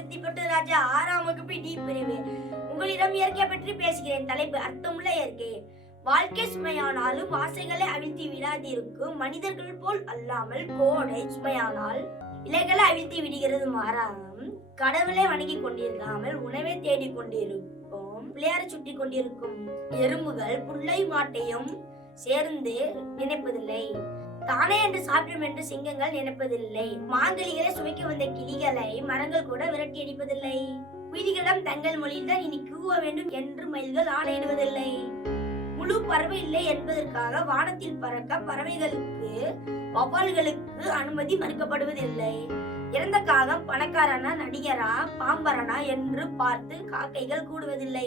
சக்தி பெற்ற ராஜா 6ஆம் வகுப்பு டி பிரிவு. உங்களிடம் இயற்கை பற்றி பேசுகிறேன். தலைப்பு அர்த்தமுள்ள இயற்கை. வாழ்க்கை சுமையானாலும் ஆசைகளை அவிழ்த்தி விடாதிருக்கும் மனிதர்கள் போல் அல்லாமல் கோடை சுமையானால் இலைகளை அவிழ்த்தி விடுகிறது. மாறாம் கடவுளை வணங்கி கொண்டிருக்காமல் உணவை தேடிக் கொண்டிருக்கும் பிள்ளையாரை சுற்றி கொண்டிருக்கும் எறும்புகள் புல்லை மாட்டையும் சேர்ந்து நினைப்பதில்லை. தானே என்று சாப்பிடும் என்று சிங்கங்கள் நினைப்பதில்லை. மாங்கலிகளை சுவைக்க வந்த கிளிகளை மரங்கள் கூட விரட்டி அடிப்பதில்லை. குயிலிகளிடம் தங்கள் மொழியில்தான் இனி கூவ வேண்டும் என்று மயில்கள் ஆணையிடுவதில்லை. முழு பறவை இல்லை என்பதற்காக வானத்தில் பறக்க பறவைகளுக்கு வௌவால்களுக்கு அனுமதி மறுக்கப்படுவதில்லை. இறந்த காகம் பணக்காரனா நடிகரா பாம்பரனா என்று பார்த்து காக்கைகள் கூடுவதில்லை.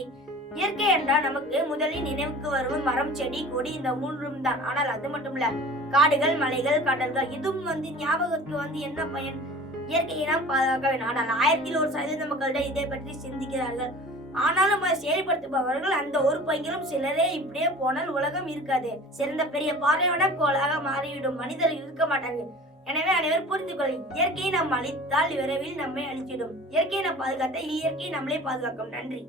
இயற்கை என்றால் நமக்கு முதலில் நினைவுக்கு வரும் மரம் செடி கொடி இந்த மூன்றும் தான். ஆனால் அது மட்டும் இல்ல, காடுகள் மலைகள் கடல்கள் இதுவும் ஞாபகத்துக்கு என்ன பயன்? இயற்கையை நாம் பாதுகாக்க வேண்டும். ஆனால் 101% மக்களிடம் இதை பற்றி சிந்திக்கிறார்கள். ஆனாலும் அதை செயல்படுத்துபவர்கள் அந்த ஒரு பங்கிலும் சிலரே. இப்படியே போனால் உலகம் இருக்காது. சிறந்த பெரிய பார்வையான கோளாக மாறிவிடும். மனிதர்கள் இருக்க மாட்டார்கள். எனவே அனைவரும் புரிந்து கொள்ள, இயற்கையை நாம் அழித்தால் விரைவில் நம்மை அழித்திடும். இயற்கையை நாம் பாதுகாத்த இயற்கையை நம்மளே பாதுகாக்கும். நன்றி.